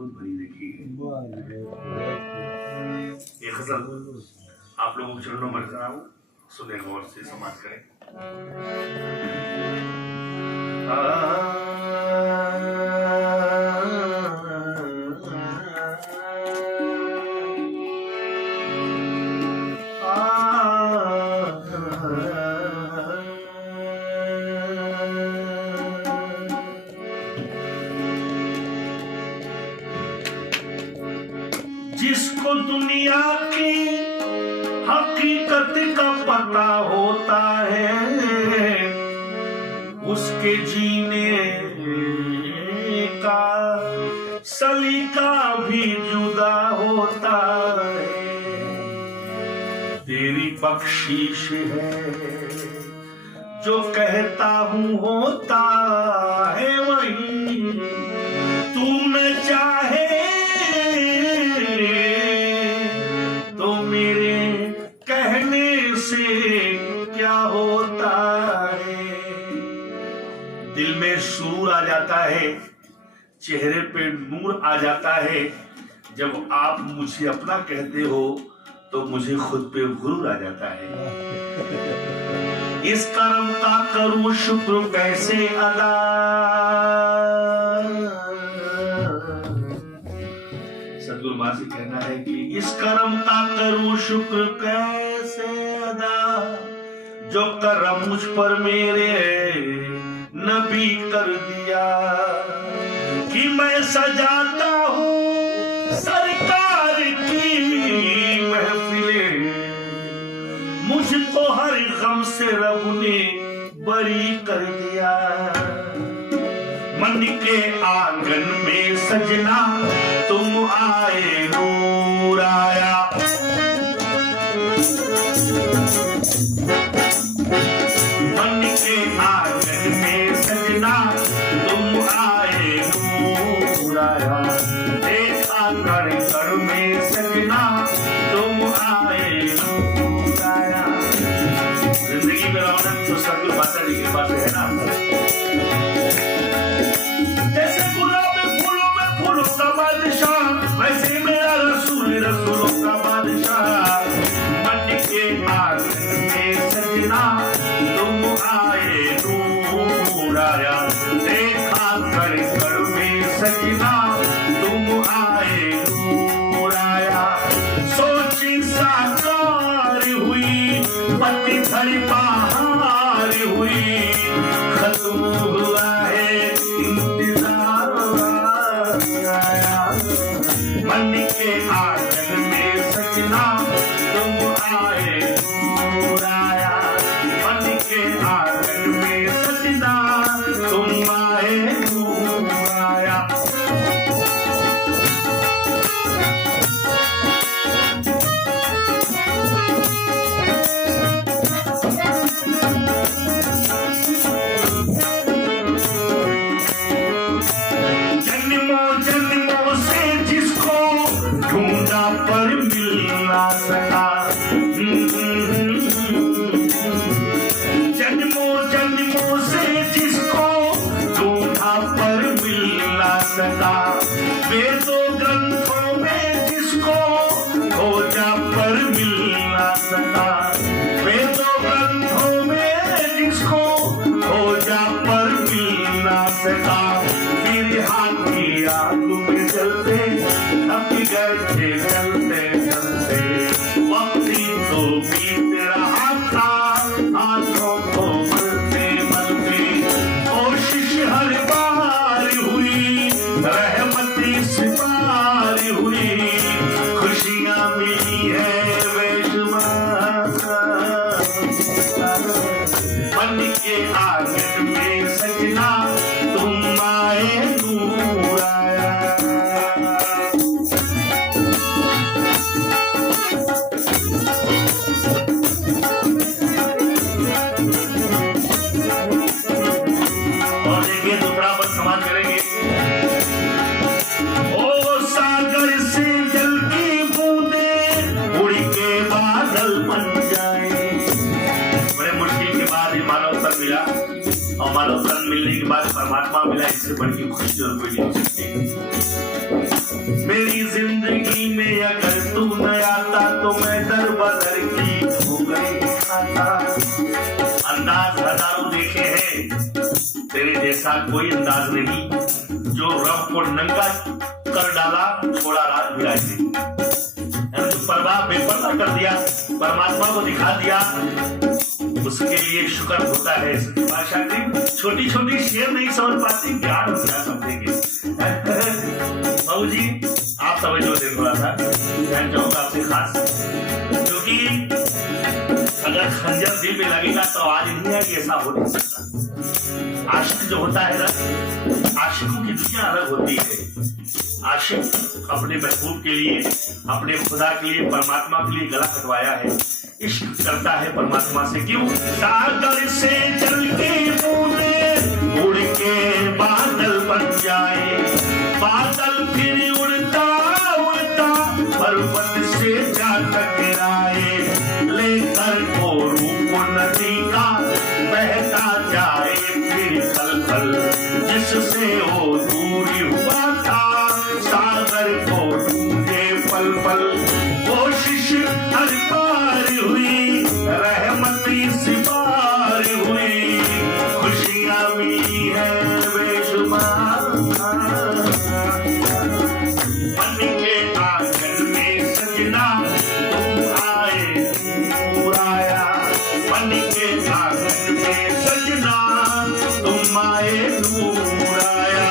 खुद भरी रखी है। ये गजल आप लोगों के चरणों में कराऊं, सुने गौर से समाप्त करें। जिसको दुनिया की हकीकत का पता होता है, उसके जीने का सलीका भी जुदा होता है। तेरी बख्शीश है जो कहता हूँ होता है वही, तू न चाहे तो मेरे कहने से क्या होता है। दिल में सुरूर आ जाता है, चेहरे पे नूर आ जाता है। जब आप मुझे अपना कहते हो तो मुझे खुद पे गुरूर आ जाता है। इस कर्म का करूं शुक्र कैसे अदा, सदगुरु मां से कहना है कि इस कर्म का करूं शुक्र कैसे अदा, जो करम मुझ पर मेरे नबी कर दिया। कि मैं सजाता हूँ सरकार की महफिलें, मुझको हर गम से रब ने बरी कर दिया। मन के आंगन में सजना तुम आए, नूर आया। मन के आंगन में सजना तुम आए, नूर आया। देखा कर कर में सजना तुम आए, नूर आया। जिंदगी में रौनक तो सदगुरु माता जी के पास है ना। जैसे गुलाब फूलों में फूलों का बादशाह, वैसे मेरा रसूल रसूलों का बादशाह। मन के आंगन में सजना तुम आए, नूर आया। देखा कर कर में सजना तुम आए, नूर आया। सोच साकार हुई, पत्ती भरी बहार हुई, खत्म हुआ है इंतजार आया। मन के आंगन में सजना तुम आए, नूर आया। मन के आंगन में सजना तुम आए, नूर आया। पर मिल ना सका, जन्मों जन्मों से जिसको ढूंढा पर मिल ना सका। वेदों ग्रंथों में जिसको खोजा पर मिल ना सका। वेदों ग्रंथों में जिसको खोजा पर मिल ना सका। मेरे हाथ की आग में जलते अब गए थे चलते चलते, वक्ती तो बीत रहा था हाथों को मलते मलते। कोशिश हर बार हुई, रहमती सिपार हुई, खुशियां मिली है बेशुमार। मन के आंगन में सजना तुम आए, नूर आया। और मानव तन मिलने के बाद परमात्मा मिला, इससे बढ़ के खुशी और कोई नहीं हो सकती। मेरी जिंदगी में अगर तू न आता तो मैं दर बदर की हो गई खाता। अंदाज हजारों देखे हैं, तेरे जैसा कोई अंदाज नहीं जो रब को नंगा कर डाला छोड़ा रात बिराजी। परवाह बेपर्दा कर दिया, परमात्मा को दिखा दिया, उसके लिए शुक्र होता है। बादशाह जी छोटी छोटी शेर नहीं समझ पाती, ज्ञान क्या समझेंगे। बाबू जी आप समझो दे थोड़ा सा, मैं चाहूंगा आपसे खास, क्योंकि अगर खंजर दिल में लगेगा तो आज नहीं है कि ऐसा हो नहीं सकता। आशिक जो होता है ना, आशिकों की दुनिया अलग होती है। आशिक अपने महबूब के लिए, अपने खुदा के लिए, परमात्मा के लिए गला कटवाया है, इश्क करता है परमात्मा से। क्यों? सागर से चल के बूंदे उड़ के बादल बन जाए, बादल फिर उड़ता उड़ता पर्वत से जा टकराए, लेकर को रूप नदी का बहता जाए फिर खल खल, जिससे वो दूरी हुआ था सागर को ढूंढे पल पल, कोशिश हर पार हुई रहमती सिपार हुई, खुशियां मिली है बेशुमार। मन के आंगन में सजना तुम आए नूर आया, मन के आंगन में सजना तुम आए नूर आया।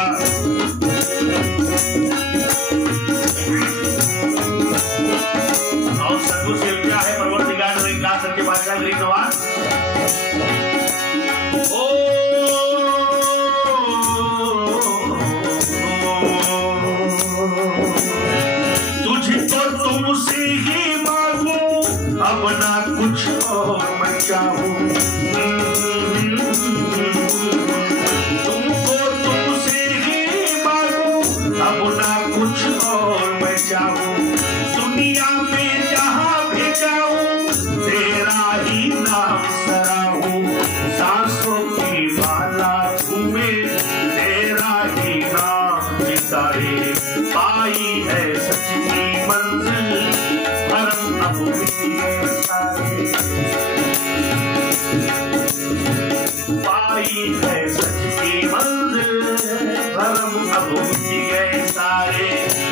और सदगुरु से क्या है परवरदिगार ने कहा सच्चे बादशाह गरीब नवाज, तुझको तुमसे ही मांगू अब ना कुछ और मैं चाहूं, तुमको तुमसे ही मांगू अब ना कुछ और मैं चाहूं, दुनिया में जहां भी जाऊं तेरा ही नाम सराहूं, सांसों की माला घूमे तेरा ही नाम जिताए, पाई है सच की मंजिल भरम अब सारे, पाई है सच की मंजिल भरम अब गए सारे,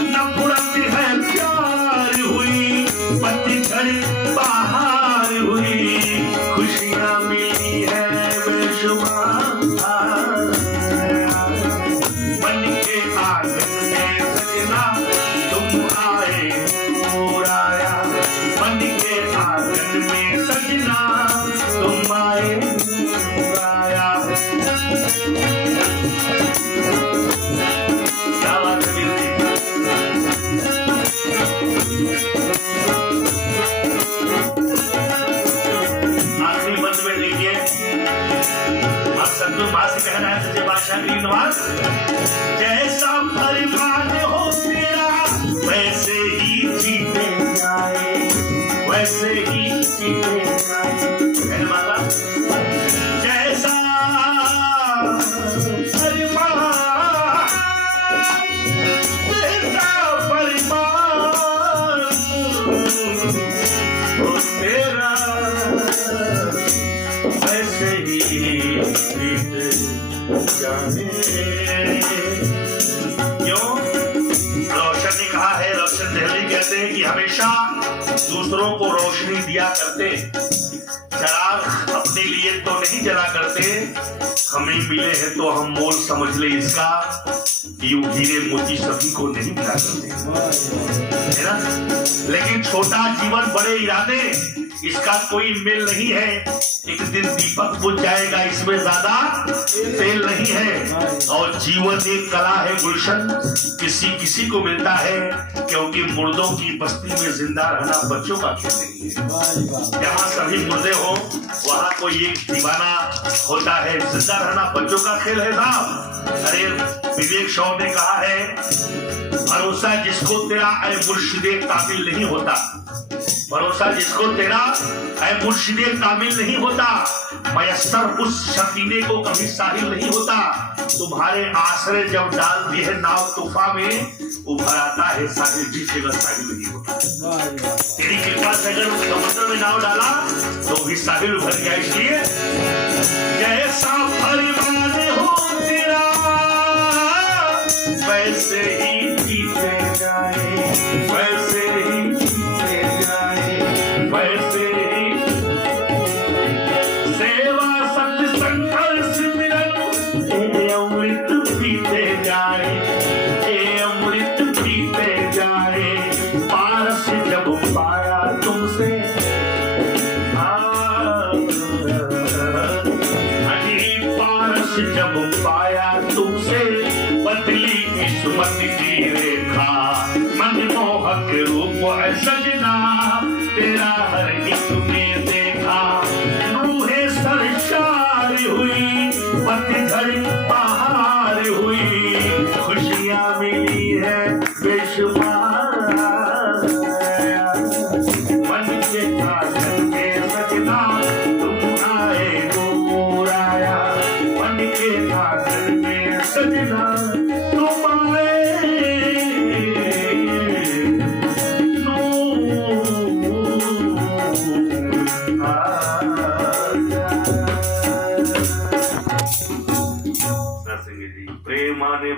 नफरत है प्यार हुई पतझड़ बहार हुई, खुशियां मिली है बेशुमार। मन के आंगन में सजना तुम आए नूर आया, मन के आंगन में सजना तुम आए नूर आया। क्या बात है आखिरी बंद में देखिए, अब सदगुरु मां से कहना है सच्चे बादशाह गरीब नवाज, जैसा फरमान हो तेरा वैसे ही जीते जाए, वैसे ही जीते जाए। कहने वाला जैसा तेरा वैसे ही बीत जाने। क्यों? रोशन ने कहा है, रोशन दहली कहते हैं कि हमेशा दूसरों को रोशनी दिया करते, चराग अपने लिए तो नहीं जला करते, हमें मिले हैं तो हम मोल समझ ले इसका, यूं हीरे मोती सभी को नहीं मिला करते, है ना। लेकिन छोटा जीवन बड़े इरादे, इसका कोई मेल नहीं है, एक दिन दीपक बुझ जाएगा, इसमें ज्यादा तेल नहीं है। और जीवन एक कला है गुलशन, किसी किसी को मिलता है, क्योंकि मुर्दों की बस्ती में जिंदा रहना बच्चों का खेल नहीं है। जहाँ सभी मुर्दे हो वहाँ कोई एक दीवाना होता है, जिंदा रहना बच्चों का खेल है साहब। अरे विवेक शॉ ने कहा है, भरोसा जिसको तेरा ऐ मुर्शिदे काबिल नहीं होता, भरोसा जिसको तेरा ऐ मुर्शिदे काबिल नहीं होता, मयस्सर उस शकीने को कभी साहिल नहीं होता। तुम्हारे आसरे जब डाल दी है नाव तूफा में, उभर आता चाहे साहिल दिखेगा साहिल नहीं होता। तेरी कृपा से अगर उस समुद्र में नाव डाला तो भी साहिल भर गया। इसलिए जैसा फरमान हो तेरा वैसे ही जीते जाए, वैसे ही जीते जाए, वैसे ही सेवा सत्य संघर्ष मिलन ये अमृत पीते जाए, ये अमृत पीते जाए। पारस जब पाया तुमसे पारस जब पाया तुमसे बदली किस्मत की रेखा। मनमोहक रूप है सजना तेरा हर एक में देखा। रूहे सरशार हुई पतझड़ बहार हुई, खुशियां मिली है बेशुमार। मन के काजल में सजना तुम आए तो मुराया, मन के काजल में सजना तुम आए प्रेमाने